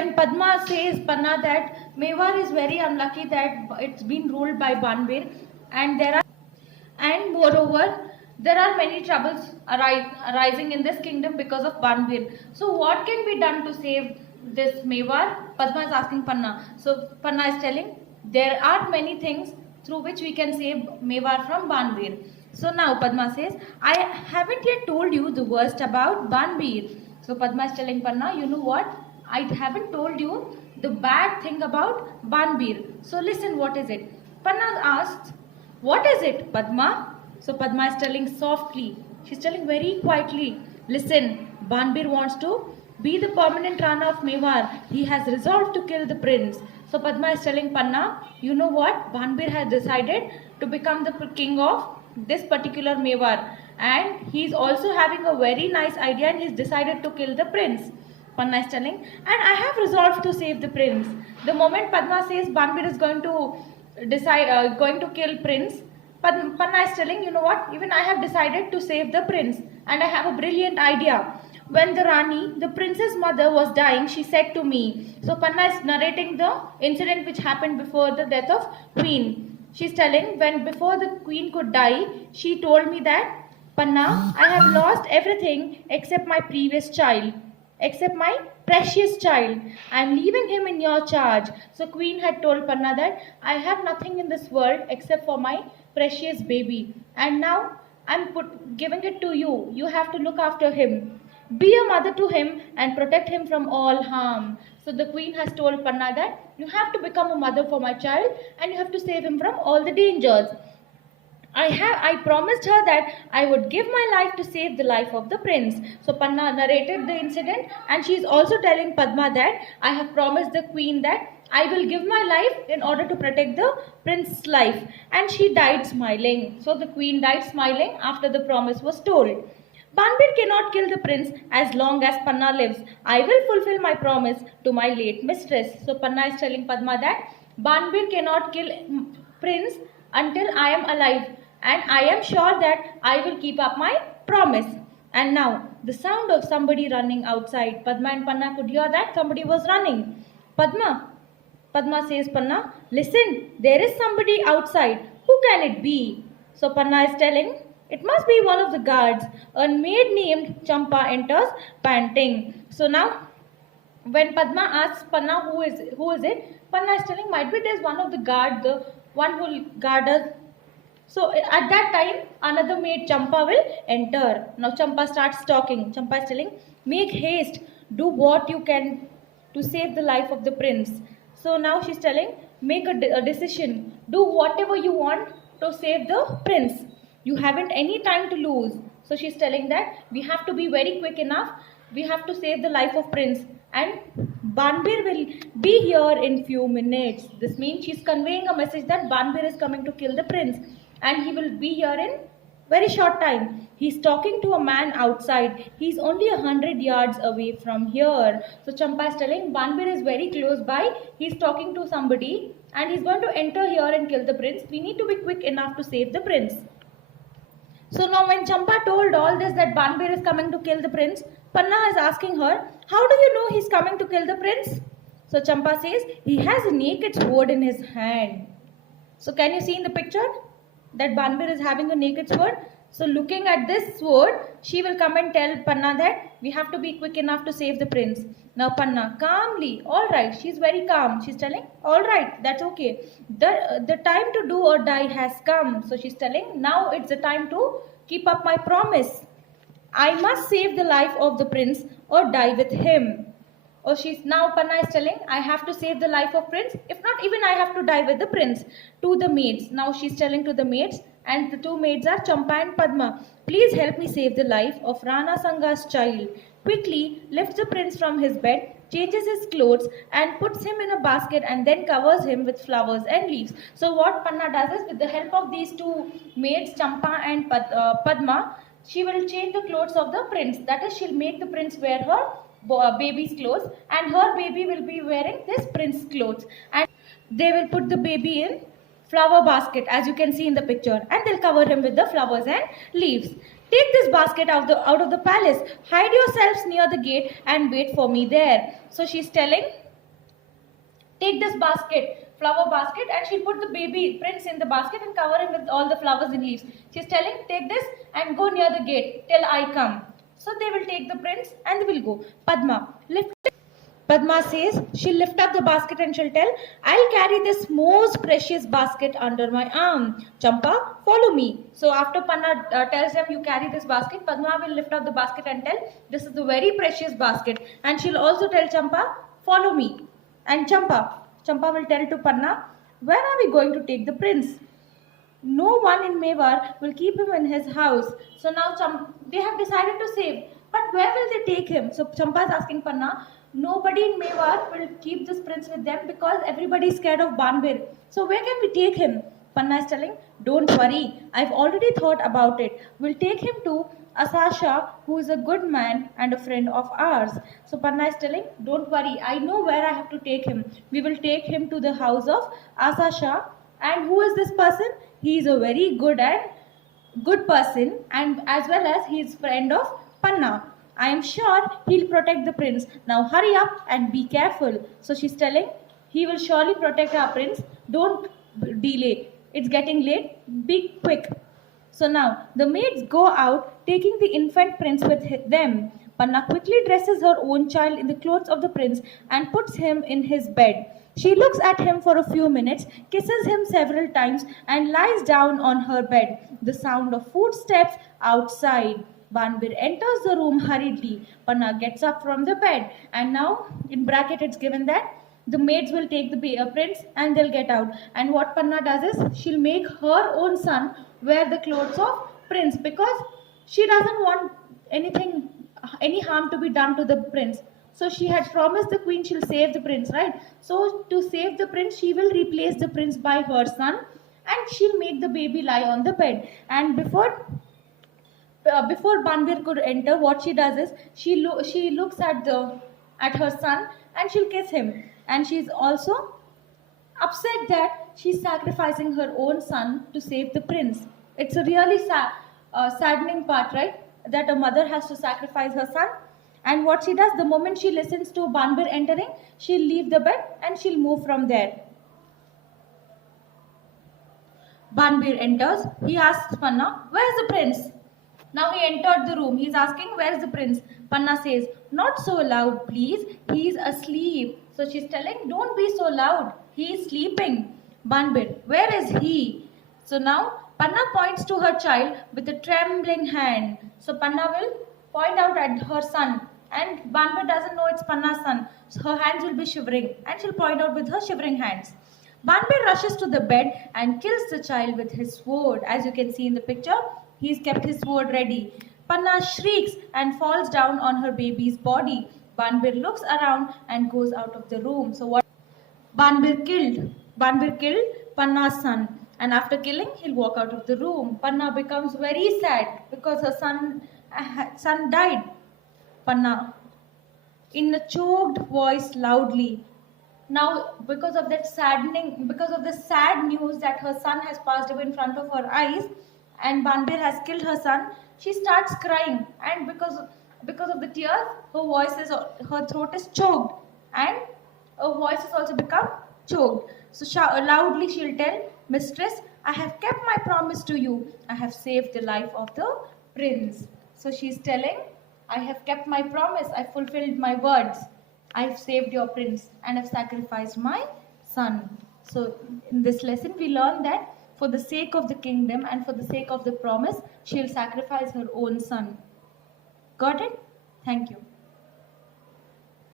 when Padma says Panna that Mewar is very unlucky that it's been ruled by Banbir, and moreover there are many troubles arising in this kingdom because of Banbir. So what can be done to save this Mewar? Padma is asking Panna. So Panna is telling there are many things through which we can save Mewar from Banbir. So now Padma says, I haven't yet told you the worst about Banbir. So Padma is telling Panna, you know what? I haven't told you the bad thing about Banbir. So listen, what is it? Panna asks, what is it, Padma? So Padma is telling softly. She's telling very quietly. Listen, Banbir wants to be the permanent Rana of Mewar. He has resolved to kill the prince. So Padma is telling Panna, you know what? Banbir has decided to become the king of this particular Mewar. And he's also having a very nice idea and he's decided to kill the prince. Panna is telling, and I have resolved to save the prince. The moment Padma says Banbir is going to going to kill prince, Panna is telling, you know what, even I have decided to save the prince and I have a brilliant idea. When the Rani, the prince's mother, was dying, she said to me. So Panna is narrating the incident which happened before the death of Queen. She's telling, when before the Queen could die, she told me that, Panna, I have lost everything except my previous child, except my precious child. I am leaving him in your charge. So Queen had told Panna that I have nothing in this world except for my precious baby. And now I'm giving it to you. You have to look after him. Be a mother to him and protect him from all harm. So the Queen has told Panna that you have to become a mother for my child and you have to save him from all the dangers. I promised her that I would give my life to save the life of the prince. So Panna narrated the incident and she is also telling Padma that I have promised the Queen that I will give my life in order to protect the prince's life. And she died smiling. So the Queen died smiling after the promise was told. Banbir cannot kill the prince as long as Panna lives. I will fulfill my promise to my late mistress. So Panna is telling Padma that Banbir cannot kill prince until I am alive. And I am sure that I will keep up my promise. And now, the sound of somebody running outside. Padma and Panna could hear that somebody was running. Padma says, Panna, listen, there is somebody outside. Who can it be? So Panna is telling, it must be one of the guards. A maid named Champa enters panting. So now, when Padma asks Panna who is it, Panna is telling, might be there's one of the guard, the one who will guard us. So at that time, another maid Champa will enter. Now Champa starts talking. Champa is telling, make haste, do what you can to save the life of the prince. So now she's telling, make a decision, do whatever you want to save the prince. You haven't any time to lose. So she's telling that we have to be very quick enough. We have to save the life of prince. And Banbir will be here in few minutes. This means she's conveying a message that Banbir is coming to kill the prince. And he will be here in very short time. He's talking to a man outside. He's only 100 yards away from here. So Champa is telling Banbir is very close by. He's talking to somebody and he's going to enter here and kill the prince. We need to be quick enough to save the prince. So now when Champa told all this that Banbir is coming to kill the prince, Panna is asking her, how do you know he's coming to kill the prince? So Champa says, he has a naked sword in his hand. So can you see in the picture that Banbir is having a naked sword? So looking at this sword, she will come and tell Panna that we have to be quick enough to save the prince. Now Panna calmly, all right, she's very calm. She's telling, all right, that's okay. The time to do or die has come. So she's telling, now it's the time to keep up my promise. I must save the life of the prince or die with him. Or Panna is telling, I have to save the life of prince. If not, even I have to die with the prince. To the maids. Now she's telling to the maids, and the two maids are Champa and Padma. Please help me save the life of Rana Sanga's child. Quickly lifts the prince from his bed, changes his clothes and puts him in a basket and then covers him with flowers and leaves. So what Panna does is, with the help of these two maids, Champa and Padma, she will change the clothes of the prince. That is, she'll make the prince wear her baby's clothes and her baby will be wearing this prince's clothes. And they will put the baby in flower basket as you can see in the picture, and they'll cover him with the flowers and leaves. Take this basket out of the palace. Hide yourselves near the gate and wait for me there. So she's telling take this basket, flower basket, and she'll put the baby prince in the basket and cover him with all the flowers and leaves. She's telling, take this and go near the gate till I come. So they will take the prince and they will go. Padma says she'll lift up the basket and she'll tell, I'll carry this most precious basket under my arm. Champa, follow me. So after Panna tells them, you carry this basket, Padma will lift up the basket and tell, this is the very precious basket. And she'll also tell Champa, follow me. And Champa will tell to Panna, where are we going to take the prince? No one in Mewar will keep him in his house. So now they have decided to save. But where will they take him? So Champa is asking Panna, nobody in Mewar will keep this prince with them because everybody is scared of Banbir. So where can we take him? Panna is telling, don't worry, I've already thought about it. We'll take him to Asasha, who is a good man and a friend of ours. So Panna is telling, don't worry, I know where I have to take him. We will take him to the house of Asasha. And who is this person? He is a very good person, and as well as he is friend of Panna. I am sure he'll protect the prince. Now hurry up and be careful. So she's telling, he will surely protect our prince. Don't delay. It's getting late. Be quick. So now the maids go out, taking the infant prince with them. Panna quickly dresses her own child in the clothes of the prince and puts him in his bed. She looks at him for a few minutes, kisses him several times, and lies down on her bed. The sound of footsteps outside. Banbir enters the room hurriedly. Panna gets up from the bed, and now in bracket it's given that the maids will take the prince and they'll get out. And what Panna does is she'll make her own son wear the clothes of prince because she doesn't want any harm to be done to the prince. So she had promised the queen she'll save the prince, right? So to save the prince, she will replace the prince by her son, and she'll make the baby lie on the bed. And before Banbir could enter, what she does is she looks at her son and she'll kiss him. And she's also upset that she's sacrificing her own son to save the prince. It's a really saddening part, right? That a mother has to sacrifice her son. And what she does, the moment she listens to Banbir entering, she'll leave the bed and she'll move from there. Banbir enters. He asks Panna, where's the prince? Now he entered the room. He's asking, where's the prince? Panna says, not so loud, please. He's asleep. So she's telling, don't be so loud. He's sleeping. Banbir, where is he? So now Panna points to her child with a trembling hand. So Panna will point out at her son. And Banbir doesn't know it's Panna's son. So her hands will be shivering. And she'll point out with her shivering hands. Banbir rushes to the bed and kills the child with his sword. As you can see in the picture, he's kept his sword ready. Panna shrieks and falls down on her baby's body. Banbir looks around and goes out of the room. So what? Banbir killed Panna's son. And after killing, he'll walk out of the room. Panna becomes very sad because her son died. Panna, in a choked voice, loudly. Now, because of the sad news that her son has passed away in front of her eyes, and Banbir has killed her son, she starts crying. And because of the tears, her throat is choked, and her voice has also become choked. So loudly she'll tell, Mistress, I have kept my promise to you. I have saved the life of the prince. So she's telling, I have kept my promise. I fulfilled my words. I have saved your prince and have sacrificed my son. So in this lesson, we learn that for the sake of the kingdom and for the sake of the promise, she'll sacrifice her own son. Got it? Thank you.